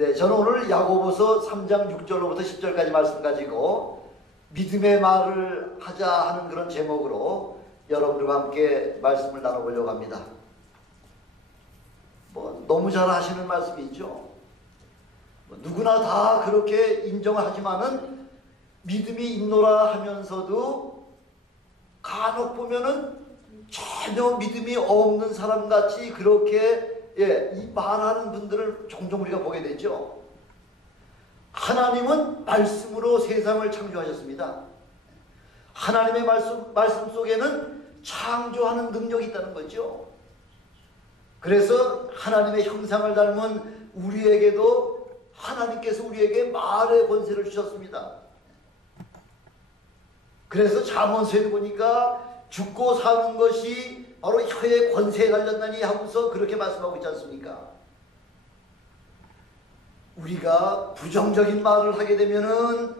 네, 저는 오늘 야고보서 3장 6절로부터 10절까지 말씀 가지고 믿음의 말을 하자 하는 그런 제목으로 여러분들과 함께 말씀을 나눠보려고 합니다. 너무 잘 아시는 말씀이죠. 누구나 다 그렇게 인정하지만은 믿음이 있노라 하면서도 간혹 보면은 전혀 믿음이 없는 사람같이 그렇게 이 말하는 분들을 종종 우리가 보게 되죠. 하나님은 말씀으로 세상을 창조하셨습니다. 하나님의 말씀 속에는 창조하는 능력이 있다는 거죠. 그래서 하나님의 형상을 닮은 우리에게도 하나님께서 우리에게 말의 권세를 주셨습니다. 그래서 잠언서에도 보니까 죽고 사는 것이 바로 혀의 권세에 달렸나니 하고서 그렇게 말씀하고 있지 않습니까? 우리가 부정적인 말을 하게 되면은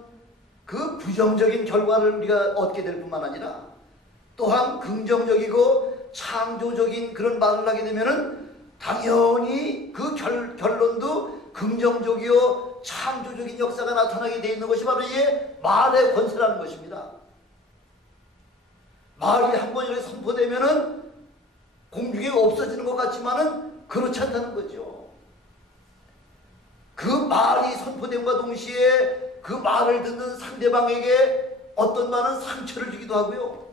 그 부정적인 결과를 우리가 얻게 될 뿐만 아니라 또한 긍정적이고 창조적인 그런 말을 하게 되면은 당연히 그 결론도 긍정적이요 창조적인 역사가 나타나게 되어 있는 것이 바로 이 말의 권세라는 것입니다. 말이 한 번 이렇게 선포되면은 공중에 없어지는 것 같지만은 그렇지 않다는 거죠. 그 말이 선포됨과 동시에 그 말을 듣는 상대방에게 어떤 말은 상처를 주기도 하고요.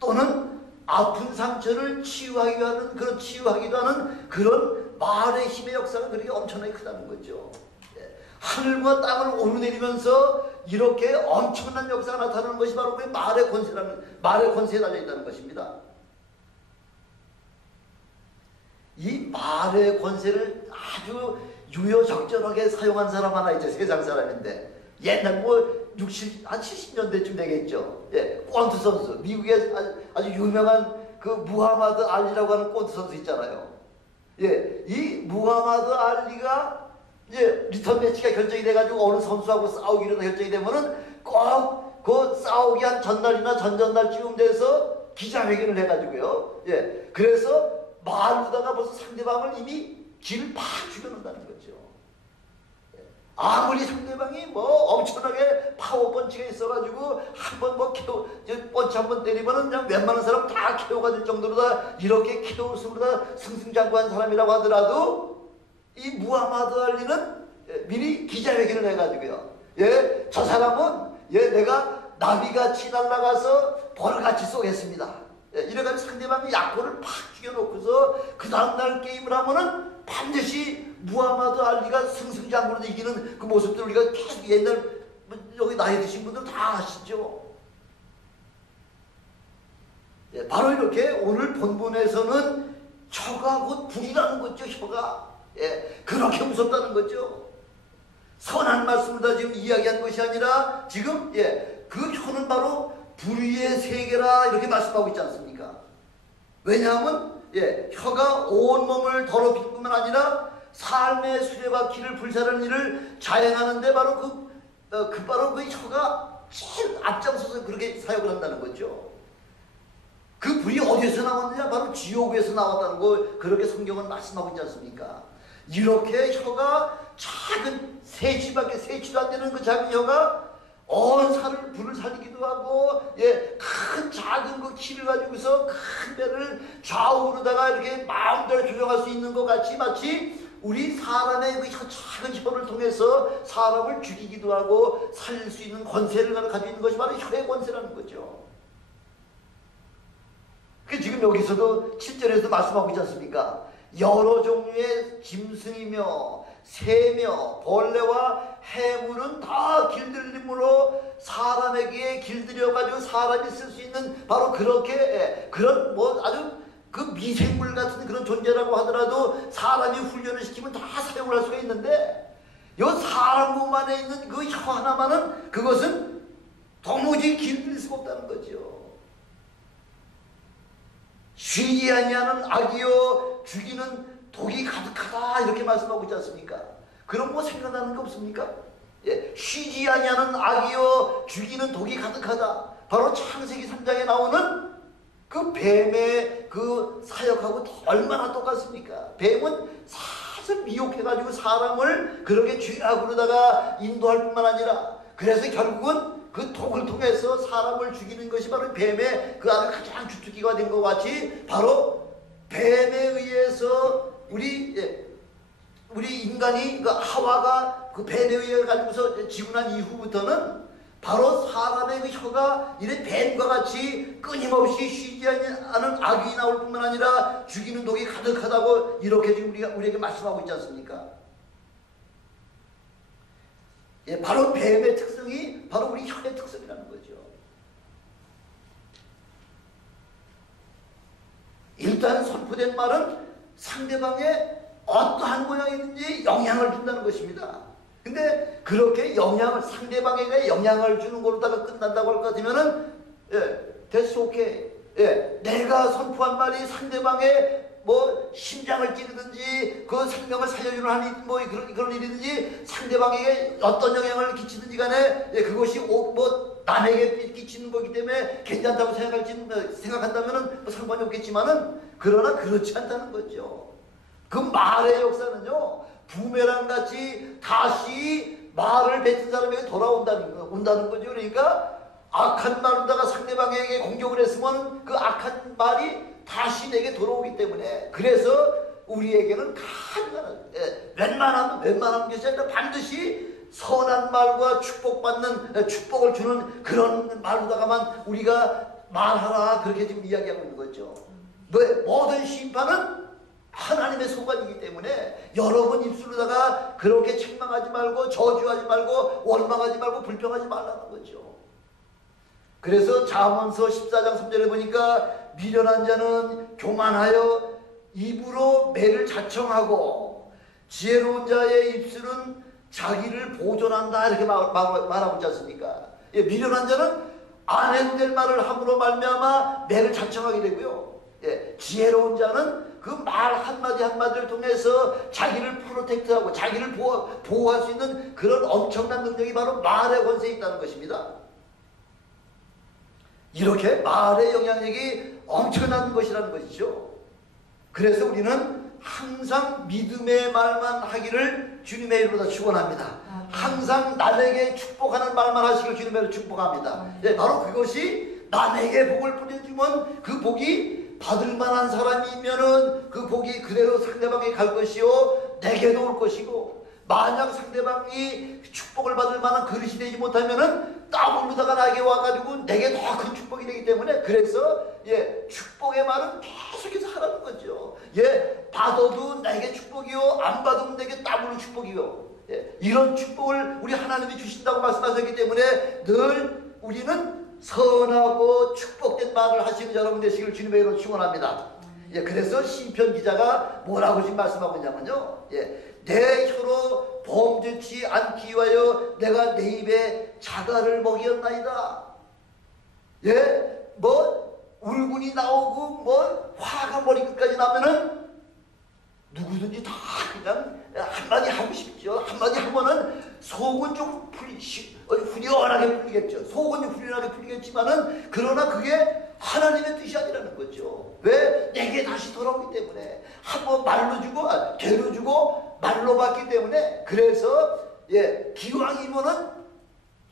또는 아픈 상처를 치유하기도 하는 그런 말의 힘의 역사가 그렇게 엄청나게 크다는 거죠. 하늘과 땅을 오르내리면서 이렇게 엄청난 역사가 나타나는 것이 바로 그 말의 권세에 달려있다는 것입니다. 이 말의 권세를 아주 유효적절하게 사용한 사람 하나 있죠. 세상 사람인데 옛날 70년대쯤 되겠죠. 권투 선수, 미국의 아주 유명한 그 무하마드 알리라고 하는 권투 선수 있잖아요. 이 무하마드 알리가 이제 리턴 매치가 결정이 돼가지고 어느 선수하고 싸우기로 결정이 되면은 꼭 그 싸우기 한 전날이나 전전날쯤 돼서 기자회견을 해가지고요. 그래서 말로다가 벌써 상대방을 이미 길을 팍 죽여놓는다는 거죠. 아무리 상대방이 엄청나게 파워펀치가 있어가지고 한번 펀치 한번 때리면은 그냥 웬만한 사람 다 KO가 될 정도로 다 이렇게 KO승으로 다 승승장구한 사람이라고 하더라도 이 무하마드 알리는 미리 기자회견을 해가지고요. 저 사람은 내가 나비같이 날아가서 벌같이 쏘겠습니다. 이래가지고 상대방이 약골을 팍 죽여놓고서 그 다음날 게임을 하면은 반드시 무하마드 알리가 승승장구로 이기는 그 모습들 우리가 계속 옛날 여기 나이 드신 분들 다 아시죠? 바로 이렇게 오늘 본문에서는 혀가 곧 불이라는 거죠. 혀가 그렇게 무섭다는 거죠. 선한 말씀을 다 지금 이야기한 것이 아니라 지금 그 혀는 바로 불의의 세계라 이렇게 말씀하고 있지 않습니까? 왜냐하면 혀가 온몸을 더럽힐 뿐만 아니라 삶의 수레바퀴를 불사르는 일을 자행하는데 바로 바로 그 혀가 제일 앞장서서 그렇게 사역을 한다는 거죠. 그 불이 어디서 나왔느냐? 바로 지옥에서 나왔다는 거 그렇게 성경은 말씀하고 있지 않습니까? 이렇게 혀가 작은 세치도 안 되는 그 작은 혀가 온 산을 불을 살리기도 하고 큰 작은 그 키를 가지고서 큰 배를 좌우로다가 이렇게 마음대로 조정할 수 있는 것 같이 마치 우리 사람의 그 작은 혀를 통해서 사람을 죽이기도 하고 살릴 수 있는 권세를 가지고 있는 것이 바로 혀의 권세라는 거죠. 지금 여기서도 7절에서 말씀하고 있지 않습니까? 여러 종류의 짐승이며 새며 벌레와 해물은 다 길들임으로 사람에게 길들여가지고 사람이 쓸 수 있는 바로 그렇게 그런 아주 그 미생물 같은 그런 존재라고 하더라도 사람이 훈련을 시키면 다 사용을 할 수가 있는데 이 사람 몸 안에 있는 그 혀 하나만은 그것은 도무지 길들일 수가 없다는 거죠. 쉬지 아니하는 악이요 죽이는 독이 가득하다 이렇게 말씀하고 있지 않습니까? 그런 생각나는 거 없습니까? 쉬지 아니하는 악이요 죽이는 독이 가득하다. 바로 창세기 3장에 나오는 그 뱀의 그 사역하고 얼마나 똑같습니까? 뱀은 사실 미혹해가지고 사람을 그렇게 죄악으로다가 인도할 뿐만 아니라, 그래서 결국은 그 독을 통해서 사람을 죽이는 것이 바로 뱀의 그 안에 가장 주특기가 된 것 같이, 바로 뱀에 의해서 우리 인간이, 그 하와가 그 뱀에 의해 가지고서 지고 난 이후부터는 바로 사람의 그 혀가 이래 뱀과 같이 끊임없이 쉬지 않은 악이 나올 뿐만 아니라 죽이는 독이 가득하다고 이렇게 지금 우리에게 말씀하고 있지 않습니까? 예, 바로 뱀의 특성이 바로 우리 혀의 특성이라는 거죠. 일단 선포된 말은 상대방의 어떠한 모양이든지 영향을 준다는 것입니다. 근데 그렇게 상대방에게 영향을 주는 걸로다가 끝난다고 할 것 같으면은, that's okay. 내가 선포한 말이 상대방의 뭐 심장을 찌르든지 그 생명을 살려주는 한이 뭐 그런 일이든지 상대방에게 어떤 영향을 끼치든지 간에 그것이 뭐 남에게 끼치는 거기 때문에 괜찮다고 생각한다면은 뭐 상관이 없겠지만은, 그러나 그렇지 않다는 거죠. 그 말의 역사는요, 부메랑 같이 다시 말을 뱉은 사람에게 온다는 거죠. 그러니까 악한 말로다가 상대방에게 공격을 했으면 그 악한 말이 다시 내게 돌아오기 때문에, 그래서 우리에게는 가능한, 웬만한 것이 아니라 반드시 선한 말과 축복을 주는 그런 말로다가만 우리가 말하라, 그렇게 지금 이야기하고 있는 거죠. 모든 심판은 하나님의 소관이기 때문에 여러분 입술로다가 그렇게 책망하지 말고 저주하지 말고 원망하지 말고 불평하지 말라는 거죠. 그래서 잠언서 14장 3절에 보니까 미련한 자는 교만하여 입으로 매를 자청하고 지혜로운 자의 입술은 자기를 보존한다, 이렇게 말하고 있지 않습니까? 미련한 자는 안 해도 될 말을 함으로 말미암아 매를 자청하게 되고요. 지혜로운 자는 그 말 한마디 한마디를 통해서 자기를 프로텍트하고 자기를 보호할 수 있는 그런 엄청난 능력이 바로 말의 권세에 있다는 것입니다. 이렇게 말의 영향력이 엄청난 것이라는 것이죠. 그래서 우리는 항상 믿음의 말만 하기를 주님의 이름으로 축원합니다. 항상 남에게 축복하는 말만 하시길 주님의 이름으로 축복합니다. 바로 그것이 남에게 복을 뿌려주면 그 복이 받을 만한 사람이면은 그 복이 그대로 상대방에 갈 것이요, 내게도 올 것이고, 만약 상대방이 축복을 받을 만한 그릇이 되지 못하면은 따블로다가 나에게 와가지고 내게 더 큰 축복이 되기 때문에, 그래서 축복의 말은 계속해서 하라는 거죠. 받아도 내게 축복이요, 안 받으면 내게 따블로 축복이요. 이런 축복을 우리 하나님이 주신다고 말씀하셨기 때문에 늘 우리는 선하고 축복된 말을 하시는 여러분 되시길 주님의 이름으로 축원합니다. 그래서 시편 기자가 뭐라고 지금 말씀하고 있냐면요, 내 혀로 범죄치 않기 위하여 내가 내 입에 자갈을 먹이었나이다. 뭐 울분이 나오고 뭐 화가 머리 끝까지 나면은 누구든지 다 그냥 한마디 하고 싶죠. 한마디 하면은 속은 좀 후련하게 풀리겠죠. 속은 후련하게 풀리겠지만은, 그러나 그게 하나님의 뜻이 아니라는 거죠. 왜? 내게 다시 돌아오기 때문에. 한번 말로 주고 되로 주고 말로 받기 때문에. 그래서 기왕이면은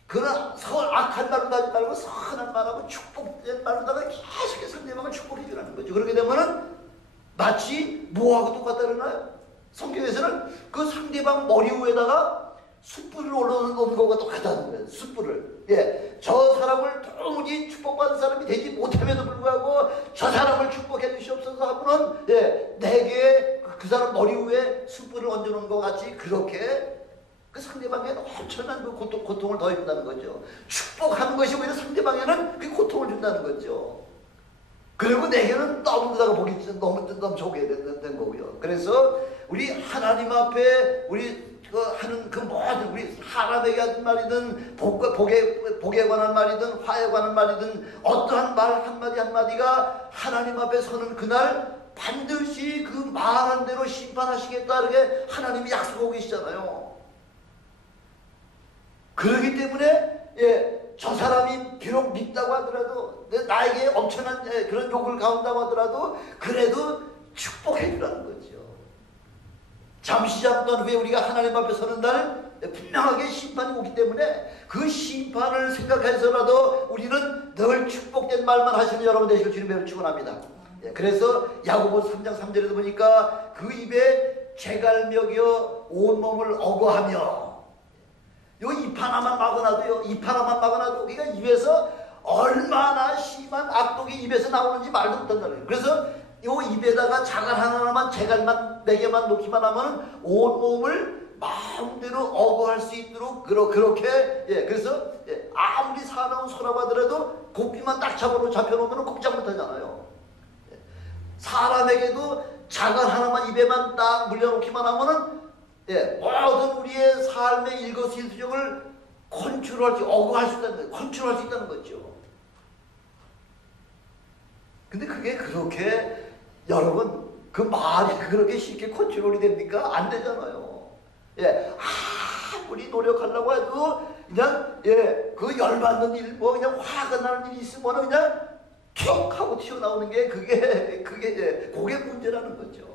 그러나 악한 말로 하지 말고 선한 말하고 축복된 말로다가 계속해서 상대방을 축복해 주라는 거죠. 그렇게 되면은 마치 뭐하고 똑같다 그러나요? 성경에서는 그 상대방 머리 위에다가 숯불을 올려놓은 것과 똑같다는 거예요. 숯불을. 저 사람을 도무지 축복받은 사람이 되지 못함에도 불구하고 저 사람을 축복해 주시옵소서 하고는 내게 그 사람 머리 위에 숯불을 얹어놓은 것 같이, 그렇게 그 상대방에는 엄청난 그 고통을 더해준다는 거죠. 축복하는 것이 오히려 상대방에는 그 고통을 준다는 거죠. 그리고 내게는 더블로다가 복이 넘쳐오게 된 거고요. 그래서 우리 하나님 앞에 우리 하는 그 모든 우리 사람에게 하는 말이든 복에 관한 말이든 화에 관한 말이든 어떠한 말 한마디 한마디가 하나님 앞에 서는 그날 반드시 그 말한 대로 심판하시겠다, 이렇게 하나님이 약속하고 계시잖아요. 그렇기 때문에 저 사람이 비록 밉다고 하더라도 나에게 엄청난 그런 욕을 가한다고 하더라도 그래도 축복해 주라는 거죠. 잠시 잠깐 후에 우리가 하나님 앞에 서는 날 분명하게 심판이 오기 때문에 그 심판을 생각해서라도 우리는 늘 축복된 말만 하시는 여러분 되시길 주님으로 축원합니다. 그래서 야고보 3장 3절에도 보니까 그 입에 재갈며겨 온몸을 어거하며, 요 입 하나만 막아놔도요, 입 하나만 막아놔도 우리가 입에서 얼마나 심한 악독이 입에서 나오는지 말도 못한다는 거예요. 그래서 요 입에다가 자갈 하나만, 재갈만 4개만 놓기만 하면 온몸을 마음대로 어거할 수 있도록 그렇게, 그래서 아무리 사나운 소라고 하더라도 고삐만 딱 잡혀놓으면 꼼짝 못하잖아요. 사람에게도 자갈 하나만 입에만 딱 물려놓기만 하면은 모든 우리의 삶의 일거수일투족을 컨트롤할 수, 어거할 수 있다는 거예요. 컨트롤할 수 있다는 거죠. 근데 그게 그렇게 여러분 그 말이 그렇게 쉽게 컨트롤이 됩니까? 안 되잖아요. 아무리 노력하려고 해도 그냥 그 열받는 일, 뭐 그냥 화가 나는 일이 있으면 그냥 툭 하고 튀어나오는 게 그게 문제라는 거죠.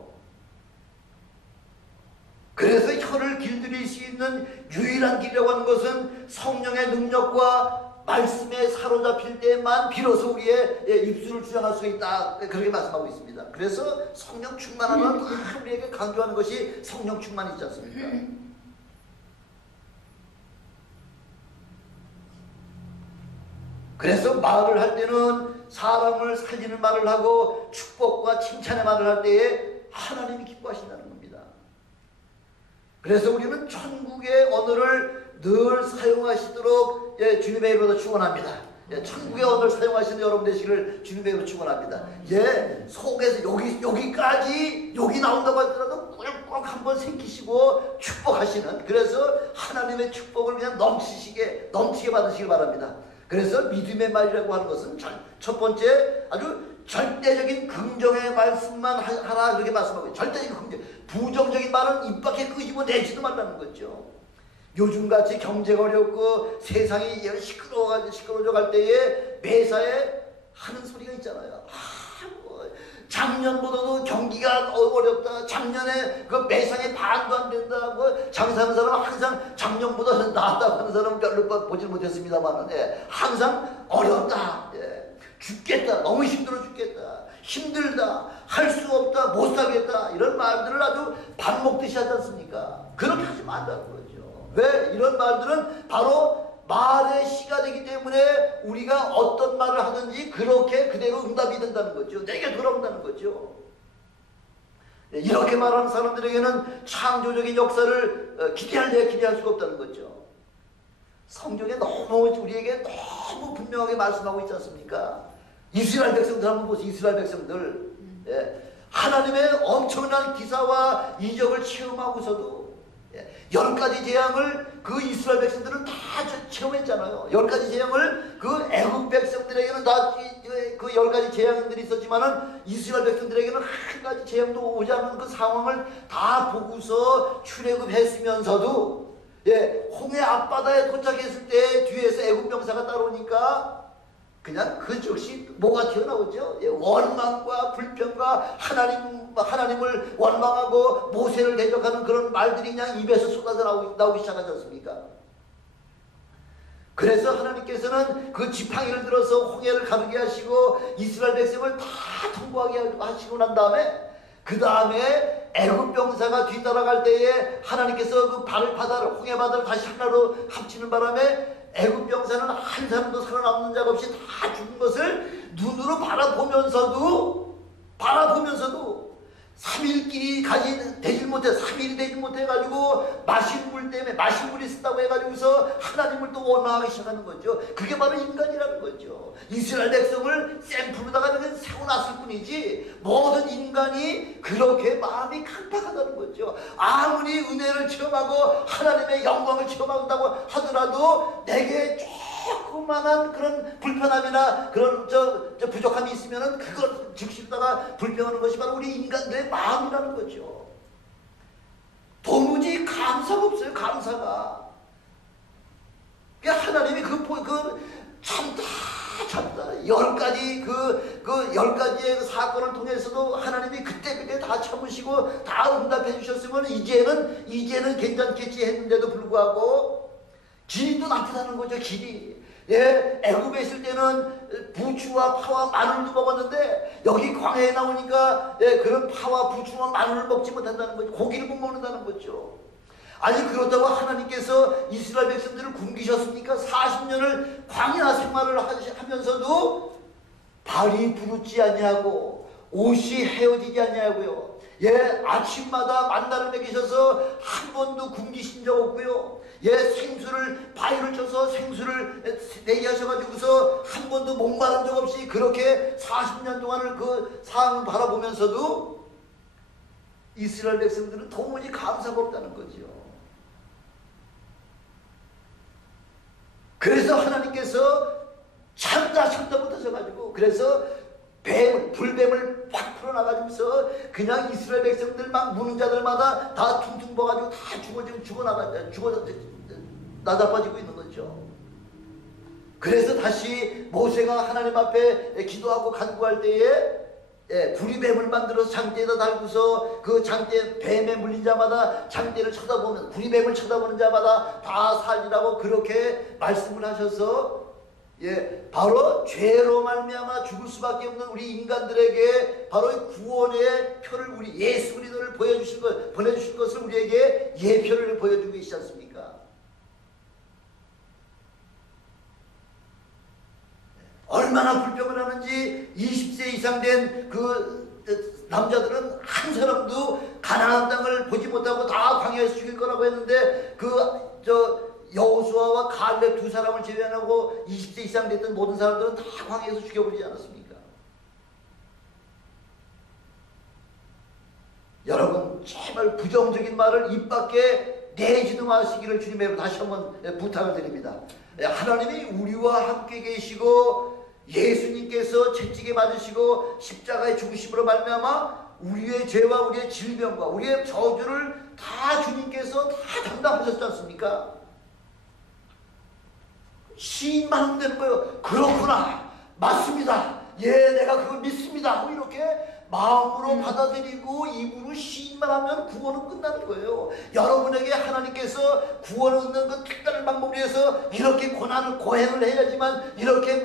그래서 혀를 길들일 수 있는 유일한 길이라고 하는 것은 성령의 능력과 말씀에 사로잡힐 때만 비로소 우리의 입술을 주장할 수 있다, 그렇게 말씀하고 있습니다. 그래서 성령 충만하면 우리에게 강조하는 것이 성령 충만이지 않습니까? 그래서 말을 할 때는 사람을 살리는 말을 하고 축복과 칭찬의 말을 할 때에 하나님이 기뻐하신다는 겁니다. 그래서 우리는 천국의 언어를 늘 사용하시도록 주님의 이름으로 축원합니다. 천국의 언어를 사용하시는 여러분 되시기를 주님의 이름으로 축원합니다. 속에서 여기까지 욕이 나온다고 하더라도 꾹꾹 한번 생기시고 축복하시는, 그래서 하나님의 축복을 그냥 넘치게 받으시길 바랍니다. 그래서 믿음의 말이라고 하는 것은 첫 번째 아주 절대적인 긍정의 말씀만 하라, 그렇게 말씀하고, 절대적인 긍정, 부정적인 말은 입 밖에 끄집어내지도 말라는 거죠. 요즘같이 경제가 어렵고 세상이 시끄러워져 갈 때에 매사에 하는 소리가 있잖아요. 작년보다도 경기가 어렵다, 작년에 그 매상에 반도 안 된다, 뭐 장사하는 사람은 항상 작년보다 나았다고 하는 사람은 별로 보질 못했습니다만, 항상 어렵다, 죽겠다, 너무 힘들어 죽겠다, 힘들다, 할 수 없다, 못 살겠다, 이런 말들을 아주 밥 먹듯이 하지 않습니까? 그렇게 하시면 안 된다는 거죠. 왜? 이런 말들은 바로 말의 시가 되기 때문에 우리가 어떤 말을 하든지 그렇게 그대로 응답이 된다는 거죠. 내게 돌아온다는 거죠. 이렇게 말하는 사람들에게는 창조적인 역사를 기대할 수가 없다는 거죠. 성경에 우리에게 너무 분명하게 말씀하고 있지 않습니까? 이스라엘 백성들 한번 보세요. 이스라엘 백성들, 하나님의 엄청난 기사와 이적을 체험하고서도 10가지 재앙을 그 이스라엘 백성들은 다 체험했잖아요. 10가지 재앙을 그 애국 백성들에게는 다 그 10가지 재앙들이 있었지만은 이스라엘 백성들에게는 한 가지 재앙도 오지 않은 그 상황을 다 보고서 출애굽했으면서도 홍해 앞바다에 도착했을 때 뒤에서 애국 병사가 따라오니까 그냥 그 즉시 뭐가 튀어나오죠? 원망과 불평과 하나님을 원망하고 모세를 대적하는 그런 말들이 그냥 입에서 쏟아져 나오기 시작하지 않습니까? 그래서 하나님께서는 그 지팡이를 들어서 홍해를 가르게 하시고 이스라엘 백성을 다 통과하게 하시고 난 다음에, 그 다음에 애굽 병사가 뒤따라갈 때에 하나님께서 그 바다를, 홍해 바다를 다시 하나로 합치는 바람에 애굽 병사는 한 사람도 살아남는 자가 없이 다 죽은 것을 눈으로 바라보면서도 3일이 되질 못해가지고 마실 물 때문에, 마실 물이 있다고 해가지고서 하나님을 또 원망하기 시작하는 거죠. 그게 바로 인간이라는 거죠. 이스라엘 백성을 샘플로다가 세워놨을 뿐이지 모든 인간이 그렇게 마음이 강팍하다는 거죠. 아무리 은혜를 체험하고 하나님의 영광을 체험한다고 하더라도 내게 조그만한 그런 불편함이나 그런 부족함이 있으면은 그걸 즉시다가 불평하는 것이 바로 우리 인간들의 마음이라는 거죠. 도무지 감사가 없어요. 감사가. 하나님이 참다 열 가지의 사건을 통해서도 하나님이 그때 다 참으시고 다 응답해 주셨으면 이제는 괜찮겠지 했는데도 불구하고 길도 나쁘다는 거죠. 길이. 애굽에 있을 때는 부추와 파와 마늘도 먹었는데 여기 광야에 나오니까 그런 파와 부추와 마늘을 먹지 못한다는 거죠. 고기를 못 먹는다는 거죠. 아니 그렇다고 하나님께서 이스라엘 백성들을 굶기셨습니까? 40년을 광야 생활을 하면서도 발이 부르지 아니하고 옷이 헤어지지 아니하고요. 아침마다 만나를 먹이셔서 한 번도 굶기신 적 없고요. 생수를 바위를 쳐서 생수를 내게 하셔가지고서 한 번도 목마른 적 없이 그렇게 40년 동안을 그 상황을 바라보면서도 이스라엘 백성들은 도무지 감사가 없다는 거죠. 그래서 하나님께서 참다 못하셔가지고 그래서 불뱀을 확 풀어나가지고서 그냥 이스라엘 백성들 막 무는 자들마다 다 퉁퉁 버가지고 다 나자빠지고 있는 거죠. 그래서 다시 모세가 하나님 앞에 기도하고 간구할 때에 구리뱀을 만들어서 장대에다 달고서 그 장대 뱀에 물린 자마다 장대를 쳐다보면 구리뱀을 쳐다보는 자마다 다 살리라고 그렇게 말씀을 하셔서 바로 죄로 말미암아 죽을 수밖에 없는 우리 인간들에게 바로 구원의 표를 우리 예수 그리스도를 보내주신 것을 우리에게 예표를 보여주고 계시지 않습니까? 얼마나 불평을 하는지 20세 이상 된 그 남자들은 한 사람도 가나안 땅을 보지 못하고 다 광야에서 죽일 거라고 했는데 여호수아와 갈렙 두 사람을 제외하고 20세 이상 됐던 모든 사람들은 다 광야에서 죽여버리지 않았습니까? 여러분 제발 부정적인 말을 입 밖에 내지도 마시기를 주님의 다시 한번 부탁을 드립니다. 하나님이 우리와 함께 계시고 예수님께서 채찍에 맞으시고 십자가의 죽으심으로 말미암아 우리의 죄와 우리의 질병과 우리의 저주를 다 주님께서 다 담당하셨지 않습니까? 시인만 하면 되는 거예요. 그렇구나, 맞습니다, 내가 그걸 믿습니다 하고 이렇게 마음으로 받아들이고 입으로 시인만 하면 구원은 끝나는 거예요. 여러분에게 하나님께서 구원을 얻는 그 특별한 방법을 위해서 이렇게 고행을 해야지만, 이렇게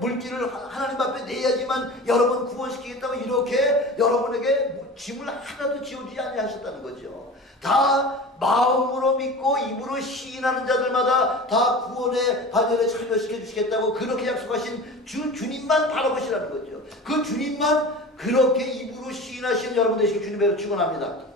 물질을 하나님 앞에 내야지만 여러분 구원시키겠다고 이렇게 여러분에게 짐을 하나도 지어주지 아니하셨다는 거죠. 다 마음으로 믿고 입으로 시인하는 자들마다 다 구원의 반열에 참여시켜 주시겠다고 그렇게 약속하신 주님만 바라보시라는 거죠. 그 주님만 그렇게 입으로 시인하시는 여러분 되시길 주님으로 축원합니다.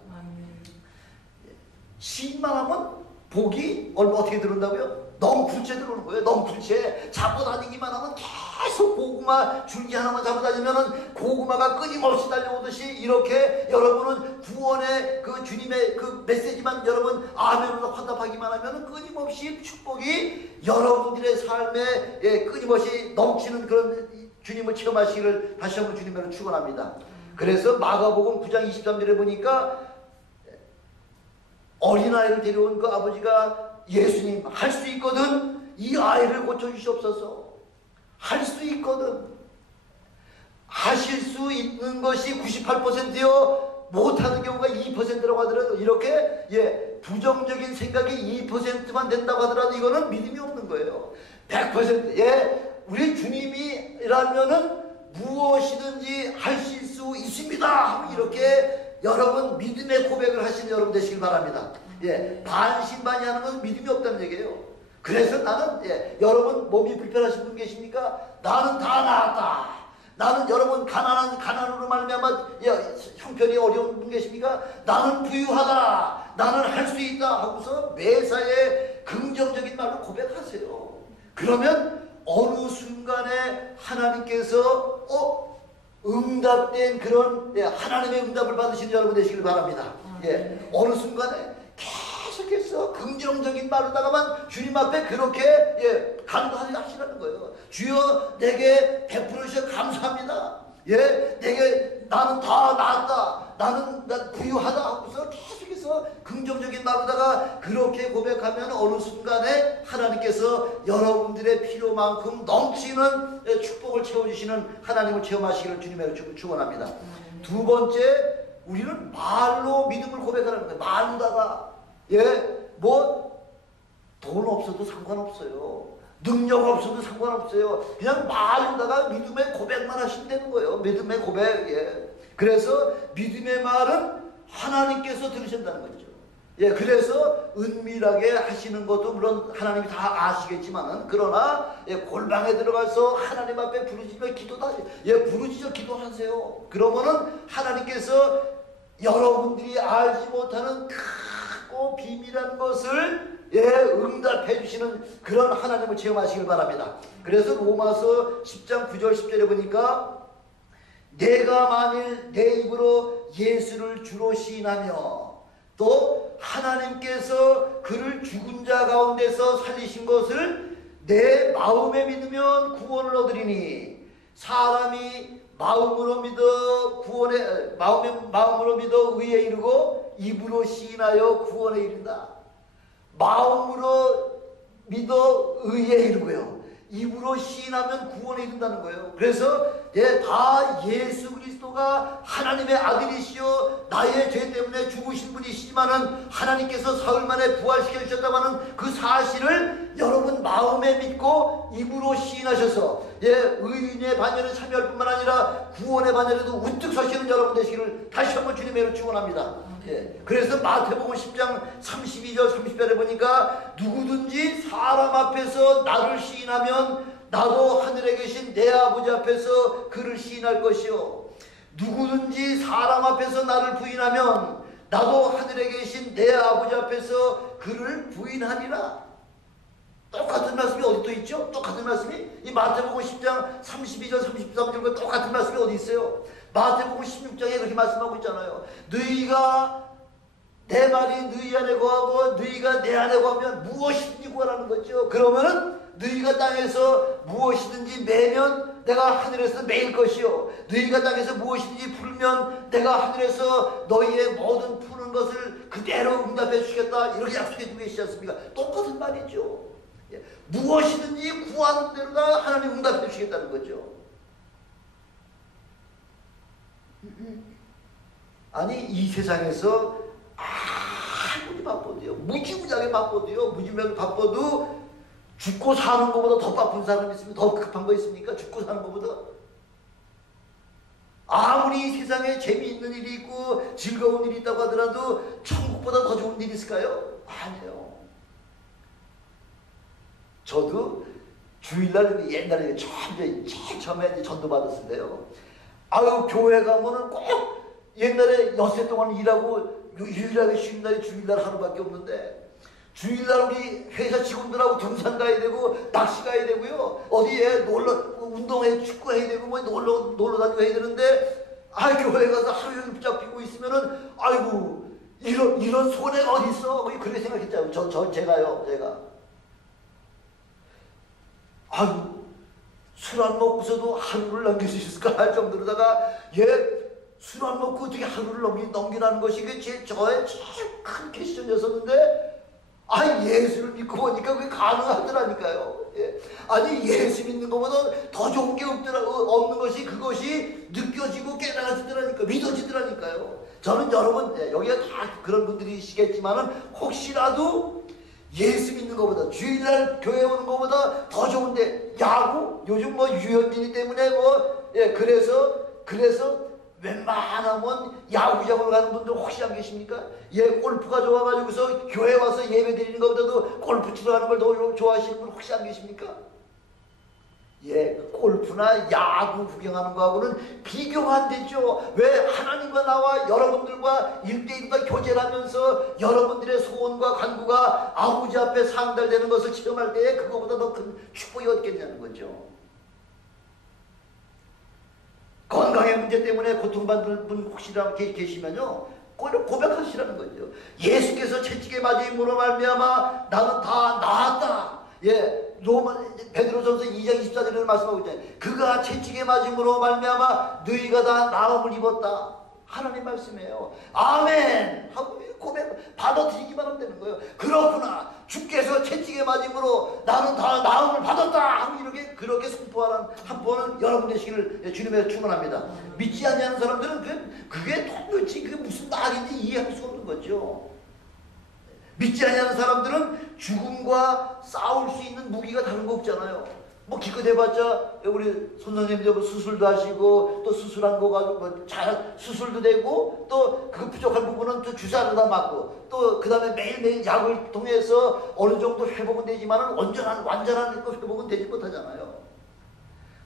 시인만 하면 복이 어떻게 들어온다고요? 넝쿨째 들어오는 거예요. 넝쿨째 잡고 다니기만 하면 계속 고구마 줄기 하나만 잡고 다니면은 고구마가 끊임없이 달려오듯이 이렇게 여러분은 구원의 그 주님의 그 메시지만 여러분 아멘으로 환답하기만 하면은 끊임없이 축복이 여러분들의 삶에 끊임없이 넘치는 그런 주님을 체험하시기를 다시 한번 주님으로 축원합니다. 그래서 마가복음 9장 23절에 보니까 어린아이를 데려온 그 아버지가 예수님 할 수 있거든 이 아이를 고쳐주시옵소서. 할 수 있거든. 하실 수 있는 것이 98%요 못하는 경우가 2%라고 하더라도 이렇게 부정적인 생각이 2%만 된다고 하더라도 이거는 믿음이 없는 거예요. 100% 우리 주님이라면은 무엇이든지 하실 수 있습니다 하고 이렇게 여러분 믿음의 고백을 하시는 여러분 되시길 바랍니다. 반신반의하는 것은 믿음이 없다는 얘기예요. 그래서 나는 여러분 몸이 불편하신 분 계십니까? 나는 다 나았다. 나는 여러분 가난으로 말미암아 형편이 어려운 분 계십니까? 나는 부유하다. 나는 할 수 있다 하고서 매사에 긍정적인 말로 고백하세요. 그러면 어느 순간에 하나님께서 응답된 그런 하나님의 응답을 받으시는 여러분 되시길 바랍니다. 어느 순간에 계속해서 긍정적인 말로다가만 주님 앞에 그렇게 간구하시라는 거예요. 주여 내게 베풀어 주셔서 감사합니다. 예, 나는 다 나았다. 난 부유하다 하고서 계속해서 긍정적인 말로다가 그렇게 고백하면 어느 순간에 하나님께서 여러분들의 필요만큼 넘치는 축복을 채워주시는 하나님을 체험하시기를 주님의 축원합니다. 두 번째, 우리는 말로 믿음을 고백하는 거예요. 말로다가 돈 없어도 상관없어요. 능력 없어도 상관없어요. 그냥 말로다가 믿음의 고백만 하시면 되는 거예요. 믿음의 고백. 그래서 믿음의 말은 하나님께서 들으신다는 거죠. 그래서 은밀하게 하시는 것도 물론 하나님이 다 아시겠지만은, 그러나 골방에 들어가서 하나님 앞에 부르짖며 기도다. 부르짖어 기도하세요. 그러면은 하나님께서 여러분들이 알지 못하는 크고 비밀한 것을 응답해 주시는 그런 하나님을 체험하시길 바랍니다. 그래서 로마서 10장 9절 10절에 보니까, 내가 만일 내 입으로 예수를 주로 시인하며 또 하나님께서 그를 죽은 자 가운데서 살리신 것을 내 마음에 믿으면 구원을 얻으리니, 사람이 마음으로 믿어 의에 이르고 입으로 시인하여 구원에 이른다. 마음으로 믿어 의에 이르고요, 입으로 시인하면 구원에 이른다는 거예요. 그래서 다 예수 그리스도가 하나님의 아들이시요 나의 죄 때문에 죽으신 분이시지만은 하나님께서 사흘 만에 부활시켜 주셨다마는 그 사실을 여러분 마음에 믿고 입으로 시인하셔서 의인의 반열에 참여할 뿐만 아니라 구원의 반열에도 우뚝 서시는 여러분 되시기를 다시 한번 주님의 이름으로 축원합니다. 그래서 마태복음 10장 32절 30절에 보니까, 누구든지 사람 앞에서 나를 시인하면 나도 하늘에 계신 내 아버지 앞에서 그를 시인할 것이요, 누구든지 사람 앞에서 나를 부인하면 나도 하늘에 계신 내 아버지 앞에서 그를 부인하리라. 똑같은 말씀이 어디 또 있죠? 똑같은 말씀이 이 마태복음 10장 32절 33절과 똑같은 말씀이 어디 있어요? 마태복음 16장에 그렇게 말씀하고 있잖아요. 너희가 내 말이 너희 안에 거하고 너희가 내 안에 거하면 무엇이든지 구하라는 거죠. 그러면은 너희가 땅에서 무엇이든지 매면 내가 하늘에서 매일 것이요, 너희가 땅에서 무엇이든지 풀면 내가 하늘에서 너희의 모든 푸는 것을 그대로 응답해 주시겠다, 이렇게 약속해 주고 계시지 않습니까? 똑같은 말이죠. 무엇이든지 구하는 대로다 하나님 응답해 주시겠다는 거죠. 아니, 이 세상에서 아무리 바빠도요, 무지무지하게 바빠도요, 무지무지하게 바빠도 죽고 사는 것보다 더 바쁜 사람이 있습니까? 더 급한 거 있습니까? 죽고 사는 것보다. 아무리 세상에 재미있는 일이 있고 즐거운 일이 있다고 하더라도 천국보다 더 좋은 일이 있을까요? 아니에요. 저도 주일날 옛날에 처음에 전도 받았는데요. 교회 가면은 꼭 옛날에 엿새 동안 일하고 유일하게 쉬는 날이 주일날 하루밖에 없는데, 주일날 우리 회사 직원들하고 등산 가야 되고 낚시 가야 되고요, 어디에 운동해 축구해야 되고 놀러 다니고 해야 되는데, 교회 가서 하루 종일 붙잡히고 있으면은 이런 손해가 어디 있어? 그렇게 생각했잖아요. 제가 술 안 먹고서도 하루를 넘길 수 있을까 할 정도로다가 술 안 먹고 어떻게 하루를 넘기라는 것이 저의 제일 큰 퀘스천이었었는데, 예수를 믿고 보니까 그게 가능하더라니까요. 아니, 예수 믿는 것보다 더 좋은 게 없는 것이, 그것이 느껴지고 깨달아지더라니까, 믿어지더라니까요. 저는 여러분, 여기가 다 그런 분들이시겠지만은, 혹시라도 예수 믿는 것보다, 주일날 교회 오는 것보다 더 좋은데, 야구? 요즘 유현진이 때문에 그래서 웬만하면 야구장으로 가는 분들 혹시 안 계십니까? 골프가 좋아가지고서 교회 와서 예배 드리는 것보다도 골프 치러 가는 걸 더 좋아하시는 분 혹시 안 계십니까? 골프나 야구 구경하는 거하고는 비교가 안 되죠. 왜? 하나님과 나와 여러분들과 1대1과 교제를 하면서 여러분들의 소원과 간구가 아버지 앞에 상달되는 것을 체험할 때에 그거보다 더 큰 축복이 없겠냐는 거죠. 건강의 문제 때문에 고통받는 분 혹시라도 계시면요, 고백하시라는 거죠. 예수께서 채찍에 맞으심으로 말미암아 나는 다 나았다. 베드로전서 2장 24절에 말씀하고 있잖아요. 그가 채찍에 맞음으로 말미암아 너희가 다 나음을 입었다. 하나님 말씀이에요. 아멘 하고 고백 받아들이기만 하면 되는 거예요. 그렇구나, 주께서 채찍에 맞음으로 나는 다 나음을 받았다 하고 이렇게 그렇게 선포하는 한 번은 여러분 되시기를 주님의 축원합니다. 믿지 않는 사람들은 그게 도대체 그게 무슨 말인지 이해할 수 없는 거죠. 믿지 않는 사람들은 죽음과 싸울 수 있는 무기가 다른 거 없잖아요. 뭐 기껏 해봤자 우리 선생님들 뭐 수술도 하시고 또 수술한 거 가지고 뭐 잘 수술도 되고 또 그 부족한 부분은 또 주사도 다 맞고 또 그 다음에 매일매일 약을 통해서 어느 정도 회복은 되지만 완전한 그 회복은 되지 못하잖아요.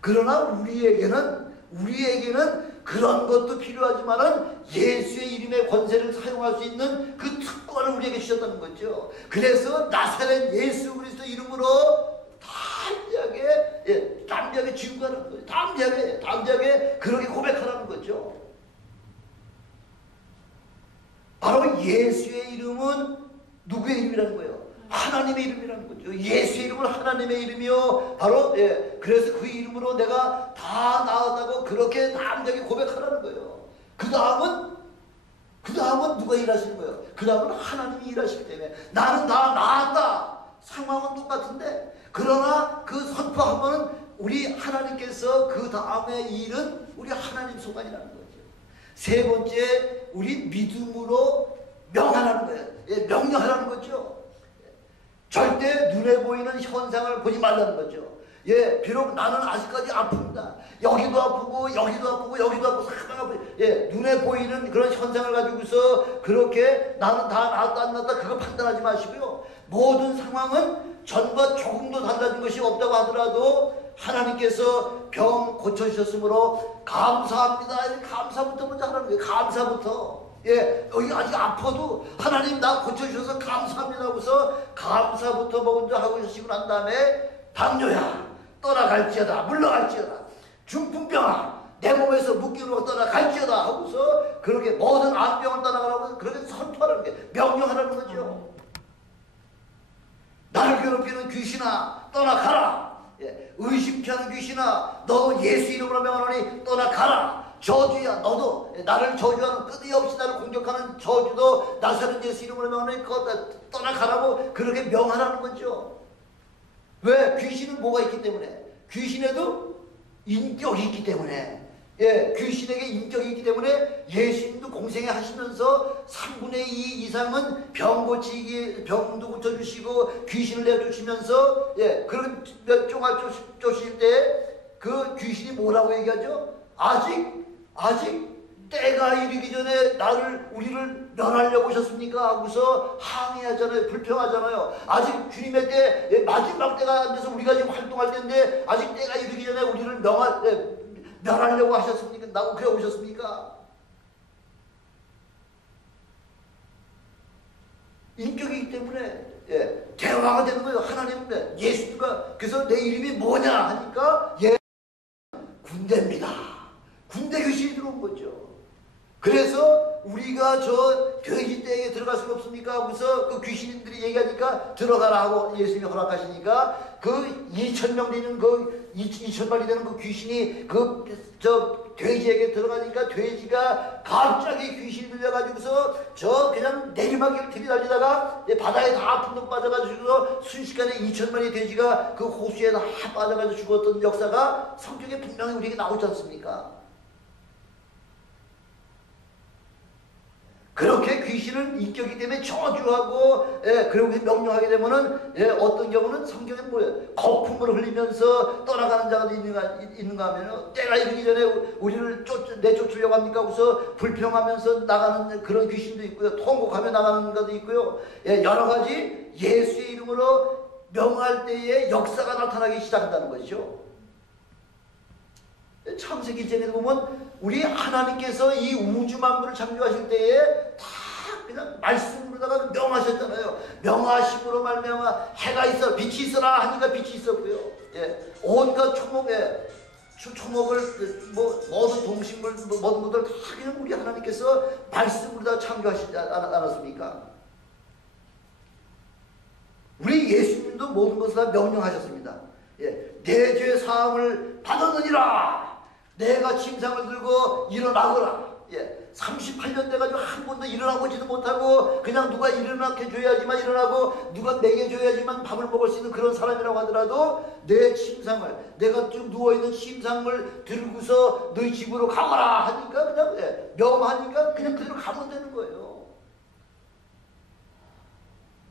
그러나 우리에게는 그런 것도 필요하지만은 예수의 이름의 권세를 사용할 수 있는 그 특권을 우리에게 주셨다는 거죠. 그래서 나사렛 예수 그리스도 이름으로 담대하게 증거하는 거죠. 담대하게 그렇게 고백하라는 거죠. 바로 예수의 이름은 누구의 이름이라는 거예요? 하나님의 이름이라는 거죠. 예수의 이름은 하나님의 이름이요. 바로 그래서 그 이름으로 내가 다 나았다고 그렇게 담대하게 고백하라는 거예요. 그 다음은 누가 일하시는 거예요? 그 다음은 하나님이 일하시기 때문에 나는 다 나았다. 상황은 똑같은데 그러나 그 선포하면은 우리 하나님께서 그 다음의 일은 우리 하나님 소관이라는 거죠. 세 번째, 우리 믿음으로 명하라는 거예요. 명령하라는 거죠. 절대 눈에 보이는 현상을 보지 말라는 거죠. 비록 나는 아직까지 아픕니다. 여기도 아프고 여기도 아프고 여기도 아프고 상당히 아프고 눈에 보이는 그런 현상을 가지고서 그렇게 나는 다 나았다 안 나았다 그거 판단하지 마시고요. 모든 상황은 전과 조금도 달라진 것이 없다고 하더라도 하나님께서 병 고쳐주셨으므로 감사합니다. 감사부터 먼저 하라는 거예요. 감사부터. 여기 아직 아파도 하나님 나 고쳐주셔서 감사합니다 하고서 감사부터 먼저 하고 계시고 난 다음에 당뇨야 떠나갈지어다 물러갈지어다 중풍병아 내 몸에서 묶이로 떠나갈지어다 하고서 그렇게 모든 암병을 떠나가라고 그렇게 선포하라는 게 명령하라는 거죠. 나를 괴롭히는 귀신아 떠나가라. 의심케 하는 귀신아 너 예수 이름으로 명하노니 떠나가라. 저주야 너도 나를 저주하는 끝없이 나를 공격하는 저주도 나사렛 예수 이름으로 명하노니 떠나가라고 그렇게 명하라는 거죠. 왜? 귀신은 뭐가 있기 때문에? 귀신에도 인격이 있기 때문에 귀신에게 인격이 있기 때문에 예수님도 공생에 하시면서 3분의 2 이상은 병도 고쳐주시고 귀신을 내쫓으면서 그런 몇 종알 쪼실 때 그 귀신이 뭐라고 얘기하죠? 아직 때가 이르기 전에 우리를 멸하려고 오셨습니까? 하고서 항의하잖아요. 불평하잖아요. 아직 주님의 때 마지막 때가 안 돼서 우리가 지금 활동할 때인데 아직 때가 이르기 전에 우리를 멸하려고 하셨습니까? 나고 그래 오셨습니까? 인격이기 때문에 대화가 되는 거예요. 하나님과 예수가. 그래서 내 이름이 뭐냐 하니까 군대입니다. 군대 귀신이 들어온 거죠. 그래서 우리가 저 돼지 떼에 들어갈 수가 없습니까? 하고서 그 귀신들이 얘기하니까 들어가라 하고 예수님이 허락하시니까 그 2,000명 되는 그 2,000마리 되는 그 귀신이 저 돼지에게 들어가니까 돼지가 갑자기 귀신이 들려가지고서 저 그냥 내리막길 들이달리다가 바다에 다 풍덩 빠져가지고 순식간에 2,000마리 돼지가 그 호수에 다 빠져가지고 죽었던 역사가 성경에 분명히 우리에게 나오지 않습니까? 그렇게 귀신을 인격이기 때문에 저주하고 그리고 명령하게 되면은 어떤 경우는 성경에 뭐예요? 거품을 흘리면서 떠나가는 자가 있는가 하면은 때가 이르기 전에 우리를 내쫓으려고 합니까? 하고서 불평하면서 나가는 그런 귀신도 있고요. 통곡하며 나가는 것도 있고요. 여러 가지 예수의 이름으로 명할 때에 역사가 나타나기 시작한다는 것이죠. 창세기 전에 보면 우리 하나님께서 이 우주 만물을 창조하실 때에 다 그냥 말씀으로다가 명하셨잖아요. 명하심으로 말미암아 해가 있어 빛이 있어라 하니까 빛이 있었고요. 온갖 초목을 모든 동식물 모든 것들 다 그냥 우리 하나님께서 말씀으로다 창조하시지 않았습니까? 우리 예수님도 모든 것을 다 명령하셨습니다. 예, 내 죄 사함을 받았느니라. 내가 침상을 들고 일어나거라. 예, 38년 돼가지고 한 번도 일어나보지도 못하고 그냥 누가 일어나게 줘야지만 일어나고 누가 먹여줘야지만 밥을 먹을 수 있는 그런 사람이라고 하더라도 내 침상을, 내가 좀 누워있는 침상을 들고서 너희 집으로 가거라 하니까 그냥 예, 명하니까 그냥 그대로 가면 되는 거예요.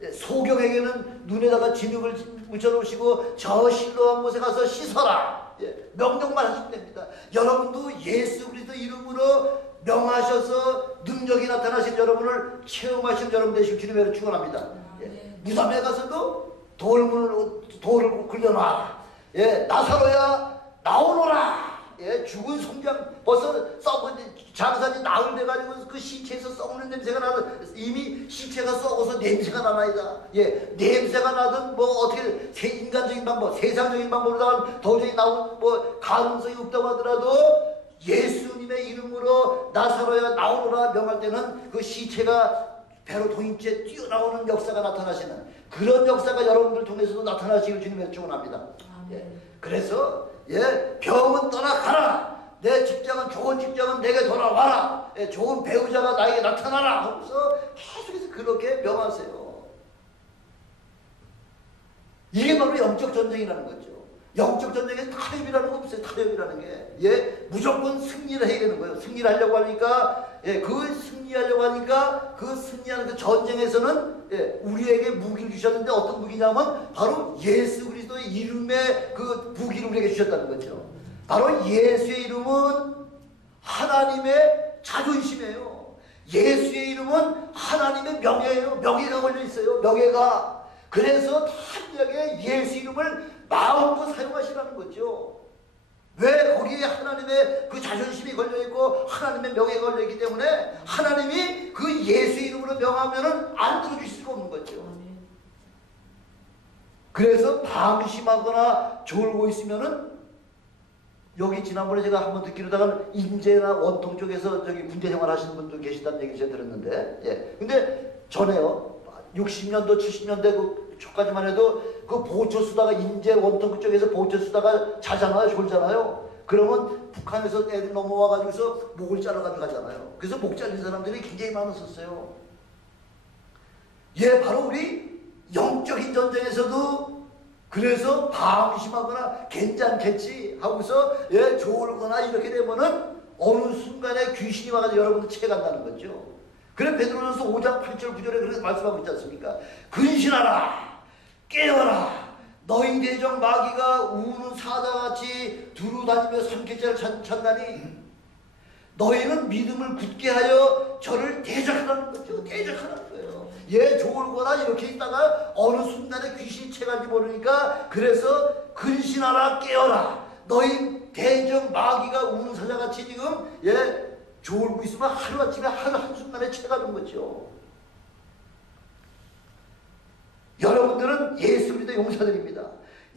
예, 소경에게는 눈에다가 진흙을 묻혀놓으시고 저 실로암 곳에 가서 씻어라. 예, 명령만 하시면 됩니다. 여러분도 예수 그리스도 이름으로 명하셔서 능력이 나타나신 여러분을 체험하신 여러분 되시길 주님으로 축원합니다. 예, 무덤에 가서도 돌을 굴려놔라. 예, 나사로야 나오너라. 예, 죽은 송장 벌써 썩은 장산이 나흘 돼가지고 그 시체에서 썩는 냄새가 나는, 이미 시체가 썩어서 냄새가 나나이다. 예, 냄새가 나든 뭐 어떻게 인간적인 방법, 세상적인 방법으로다가 도저히 나올 뭐 가능성이 없다고 하더라도 예수님의 이름으로 나사로야 나오너라 명할 때는 그 시체가 배로 동임째 뛰어나오는 역사가 나타나시는 그런 역사가 여러분들 통해서도 나타나시길 주님의 축원합니다. 예, 그래서 예, 병은 떠나가라. 내 직장은 좋은 직장은 내게 돌아와라. 예, 좋은 배우자가 나에게 나타나라 하면서 계속해서 그렇게 명하세요. 이게 바로 영적 전쟁이라는 거죠. 영적 전쟁에 타협이라는 거 없어요. 타협이라는 게. 예, 무조건 승리를 해야 되는 거예요. 승리를 하려고 하니까, 예, 그 승리하려고 하니까 그 승리하는 그 전쟁에서는 예, 우리에게 무기를 주셨는데 어떤 무기냐면 바로 예수 그리스도의 이름의 그 무기를 우리에게 주셨다는 거죠. 바로 예수의 이름은 하나님의 자존심이에요. 예수의 이름은 하나님의 명예예요. 명예가 걸려 있어요. 명예가. 그래서 탄력에 예수 이름을 마음껏 사용하시라는 거죠. 왜? 거기에 하나님의 그 자존심이 걸려있고 하나님의 명예가 걸려있기 때문에 하나님이 그 예수 이름으로 명하면은 안 들어주실 수가 없는 거죠. 그래서 방심하거나 졸고 있으면은, 여기 지난번에 제가 한번 듣기로다가 인제나 원통 쪽에서 저기 군대 생활 하시는 분도 계시다는 얘기를 제가 들었는데, 예. 근데 전에요, 60년도, 70년대 그 초까지만 해도 그 보초 쓰다가 인제 원통 그쪽에서 보초 쓰다가 자잖아요, 졸잖아요. 그러면 북한에서 애들 넘어와가지고서 목을 잘라가지고 가잖아요. 그래서 목 잘린 사람들이 굉장히 많았었어요. 예, 바로 우리 영적인 전쟁에서도 그래서 방심하거나 괜찮겠지 하고서 예, 졸거나 이렇게 되면은 어느 순간에 귀신이 와가지고 여러분을 채간다는 거죠. 그래 베드로전서 5장 8절 9절에 그렇게 말씀하고 있지 않습니까? 근신하라, 깨어라, 너희 대적 마귀가 우는 사자같이 두루다니며 삼킬자를 찾나니 너희는 믿음을 굳게 하여 저를 대적하라는 거죠. 대적하라는 거예요. 예, 졸거나 이렇게 있다가 어느 순간에 귀신이 채갈지 모르니까 그래서 근신하라, 깨어라, 너희 대적 마귀가 우는 사자같이 지금 예 졸고 있으면 하루아침에 한순간에 채가는 거죠. 여러분들은 예수 그리스도 용사들입니다.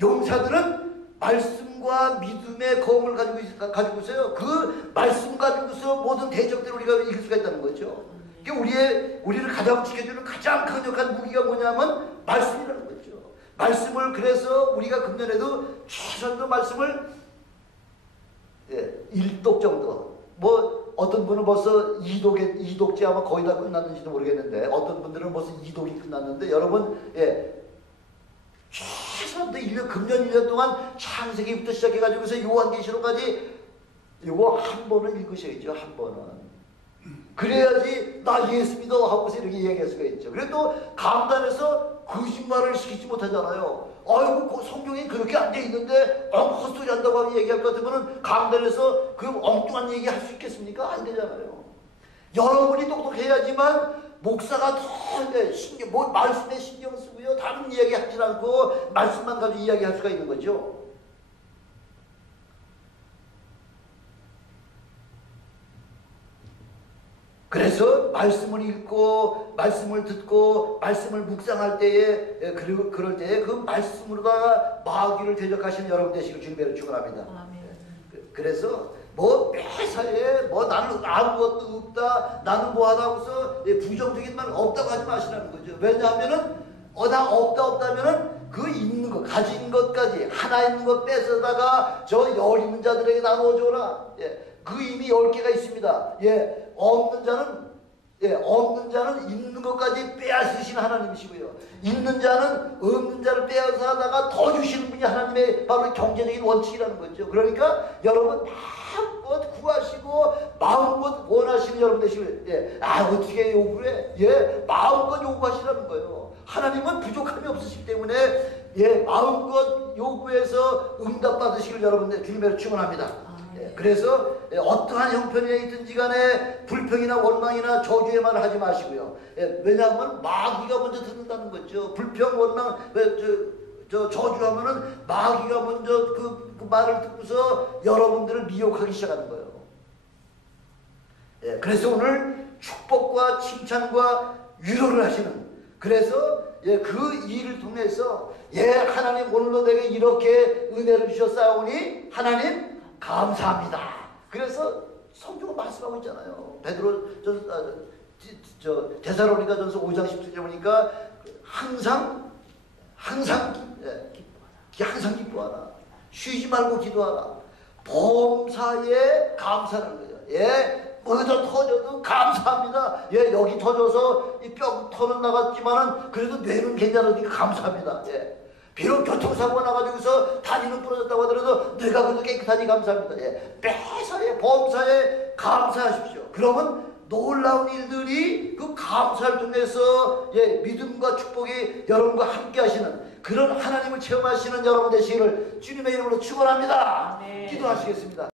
용사들은 말씀과 믿음의 검을 가지고 있어요. 그 말씀 가지고서 모든 대적들을 우리가 이길 수가 있다는 거죠. 우리를 가장 지켜주는 가장 강력한 무기가 뭐냐면 말씀이라는 거죠. 말씀을 그래서 우리가 금년에도 최소한도 말씀을 예, 1독 정도, 뭐 어떤 분은 벌써 2독째 아마 거의 다 끝났는지도 모르겠는데 어떤 분들은 벌써 2독이 끝났는데 여러분 예, 최소한도 1년, 금년 1년 동안 창세기부터 시작해가지고서 요한계시록까지 요거 한 번은 읽으셔야죠. 한 번은. 그래야지 나 예수 믿어 하고서 이렇게 이야기할 수가 있죠. 그래도 강단에서 거짓말을 시키지 못하잖아요. 아이고 성경에 그렇게 안 돼 있는데 헛소리 한다고 하면 얘기할 것 같으면 강단에서 그 엉뚱한 얘기 할 수 있겠습니까? 안 되잖아요. 여러분이 똑똑해야지만 목사가 더 말씀에 신경 쓰고요. 다른 이야기 하지 않고 말씀만 가지고 이야기할 수가 있는 거죠. 그래서 말씀을 읽고 말씀을 듣고 말씀을 묵상할 때에 그럴 때에 그 말씀으로다가 마귀를 대적하시는 여러분 되시길 주님으로 축원합니다. 그래서 뭐 매사에 뭐 나는 아무것도 없다, 나는 뭐하다고서 부정적인 말 없다고 하지 마시라는 거죠. 왜냐하면은 나 없다면은 그 있는 것, 가진 것까지 하나 있는 것 뺏어다가 저 열 있는 자들에게 나눠줘라. 예, 그 이미 10개가 있습니다. 예, 없는 자는 있는 것까지 빼앗으신 하나님이시고요. 있는 자는 없는 자를 빼앗아 하다가 더 주시는 분이 하나님의 바로 경제적인 원칙이라는 거죠. 그러니까 여러분 마음껏 구하시고 마음껏 원하시는 여러분 되시길. 예, 어떻게 요구해? 예, 마음껏 요구하시라는 거예요. 하나님은 부족함이 없으시기 때문에 예, 마음껏 요구해서 응답받으시길 여러분들 주님으로 축원합니다. 그래서 어떠한 형편에 있든지 간에 불평이나 원망이나 저주의 말을 하지 마시고요. 왜냐하면 마귀가 먼저 듣는다는 거죠. 불평, 원망, 저주하면은 마귀가 먼저 그 말을 듣고서 여러분들을 미혹하기 시작하는 거예요. 그래서 오늘 축복과 칭찬과 위로를 하시는, 그래서 그 일을 통해서 하나님 오늘도 내게 이렇게 은혜를 주셨사오니 하나님 감사합니다. 그래서 성경은 말씀하고 있잖아요. 베드로 데살로니가전서 5장 17절 보니까 항상 기뻐하라. 쉬지 말고 기도하라. 범사에 감사하는 거예요. 어디서 터져도 감사합니다. 여기 터져서 이 뼈 터는 나갔지만은 그래도 뇌는 괜찮으니까 감사합니다. 비록 교통사고가 나가지고서 다리는 부러졌다고 하더라도 뇌가 그래도 깨끗하니 감사합니다. 매사에 범사에 감사하십시오. 그러면 놀라운 일들이 그 감사를 통해서 믿음과 축복이 여러분과 함께 하시는 그런 하나님을 체험하시는 여러분 되시기를 주님의 이름으로 축원합니다. 기도하시겠습니다.